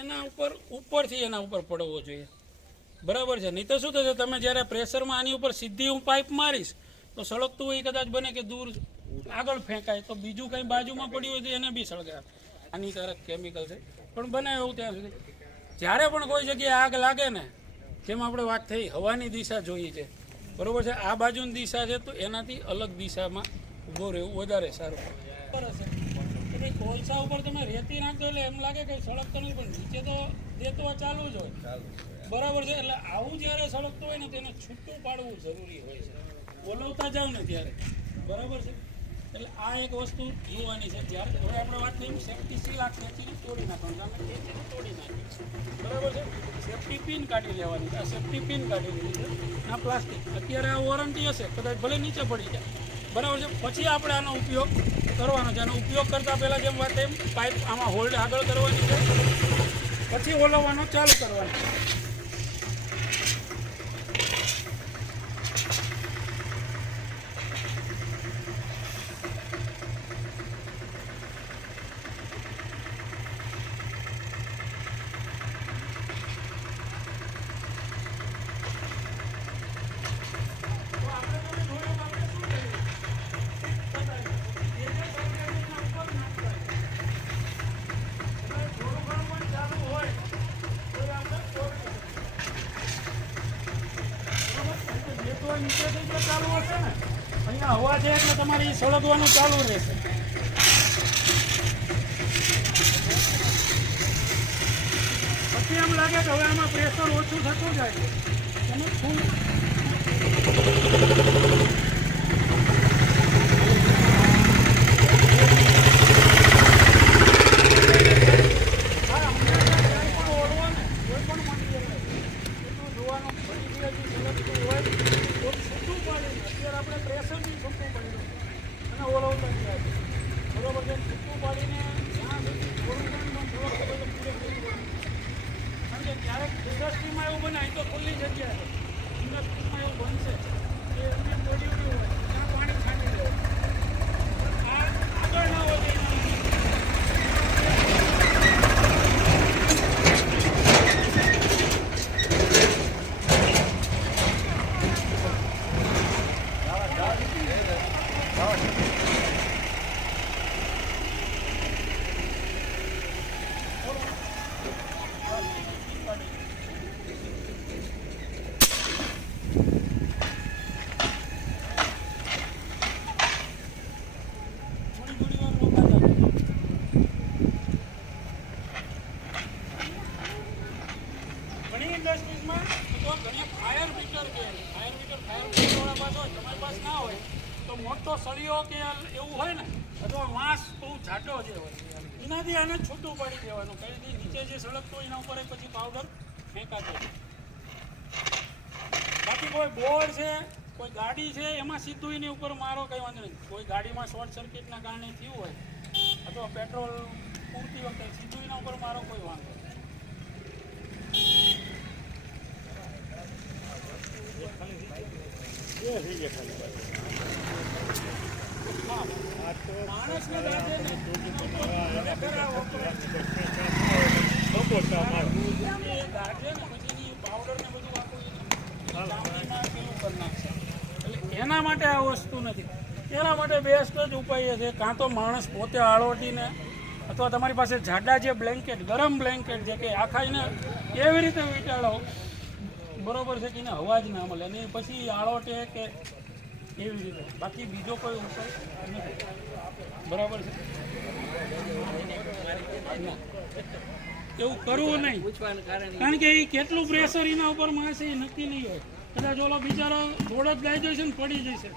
એના ઉપર, ઉપરથી એના ઉપર પડવો જોઈએ. બરાબર છે? નહીં તો શું થશે? તમે જ્યારે પ્રેશરમાં આની ઉપર સીધી હું પાઇપ મારીશ, તો સળગતું હોય કદાચ બને કે દૂર આગળ ફેંકાય, તો બીજું કંઈ બાજુમાં પડ્યું હોય તો એને બી સળગાવે હાનિકારક કેમિકલ છે. પણ બને એવું ત્યાં સુધી. જ્યારે પણ કોઈ જગ્યાએ આગ લાગે ને, જેમ આપણે વાત થઈ, હવાની દિશા જોઈએ છે. બરોબર છે? આ બાજુની દિશા છે તો એનાથી અલગ દિશામાં ઊભો રહેવું વધારે સારું. કોલસા ઉપર તમે રેતી નાખતો એટલે એમ લાગે કે સળગતો નથી પણ નીચે તો દેતવા ચાલુ જ હોય. બરાબર છે? એટલે આવું જ્યારે સળગતું હોય ને તેને છૂટું પાડવું જરૂરી હોય છે. બોલવતા જાવ ને ત્યારે. બરાબર છે? એટલે આ એક વસ્તુ જોવાની છે. જ્યારે હવે આપણે વાત થઈ સેફ્ટી સીલ આ ખેંચીને તોડી નાખવાનું તમે ખેંચીને તોડી નાખી બરાબર છે? સેફ્ટી પિન કાઢી લેવાની છે. આ સેફ્ટી પિન કાઢી લીધી છે. આ પ્લાસ્ટિક અત્યારે આ વોરંટી હશે. કદાચ ભલે નીચે પડી જાય. બરાબર છે? પછી આપણે આનો ઉપયોગ કરવાનો છે. આનો ઉપયોગ કરતાં પહેલાં જેમ વાત એમ પાઇપ આમાં હોલ્ડ આગળ કરવાની છે. પછી ઓલવવાનો ચાલુ કરવાનો છે. ચાલુ હશે ને અહીંયા હવા છે એટલે તમારે સળગવાનું ચાલુ રહેશે. પછી એમ લાગે કે હવે આમાં પ્રેશર ઓછું થતું જાય. છે એનું ફૂલ હા, અમને આપણે પ્રેશરથી છૂટવું પડ્યું અને ઓળવતા ગયા છે. બરોબર છે? છૂટું પાડીને જ્યાં સુધી થોડું પણ થોડોક સમય તો પૂરેપૂરું કરવાનું. કારણ કે ક્યારેક ઇન્ડસ્ટ્રીમાં એવું બને અહીં તો ખુલ્લી જગ્યા છે ઇન્ડસ્ટ્રીમાં એવું બનશે કે એમને પોડ્યું હોય ત્યાં પાણી છાંટી દેવું આ આગળ ના વધે એના લીધે. થોડી થોડી વાર રોકાતા ઘણી ઇન્ડસ્ટ્રીઝમાં તો ઘણી ફાયર મીટર કે ફાયર મીટર ફાયર મીટરવાળા પાસે હોય, તમારી પાસે ના હોય, તો મોટો સળિયો કે એવું હોય ને, અથવા વાંસ બહુ જાડો જે હોય, એનાથી આને છૂટું પાડી દેવાનું. કઈ નીચે જે સળગતો એના ઉપર પછી પાવડર ફેંકાતો. બાકી કોઈ બોર્ડ છે, કોઈ ગાડી છે, એમાં સીધું એની ઉપર મારો કંઈ વાંધો નહીં. કોઈ ગાડીમાં શોર્ટ સર્કિટના કારણે થયું હોય, અથવા પેટ્રોલ પૂરતી વખતે સીધું એના ઉપર મારો કોઈ વાંધો નહીં હા. માણસને દાજે ને, ખરેખર આ ઓપરેશન. એ દાજે ને પછી એની પાવડર ને બધું આખું એની ચામડીમાં પેલું કરી નાખશે. એટલે એના માટે આ વસ્તુ નથી. એના માટે બેસ્ટ જ ઉપાય છે, કાં તો માણસ પોતે આળોટીને અથવા તમારી પાસે જાડા જે બ્લેન્કેટ ગરમ બ્લેન્કેટ છે કે આખાઈને એવી રીતે વીંટાળો બરોબર છે કે એને હવા જ ના મળે. અને પછી આળોટે કે એવી રીતે? બાકી બીજો કોઈ ઉપાય નથી. બરાબર છે? એવું કરવું નહીં. કારણ કે એ કેટલું પ્રેશર એના ઉપર મારશે એ નક્કી નહીં હોય. કદાચ ઓલો બિચારો થોડો જ ગાઈ જશે ને પડી જશે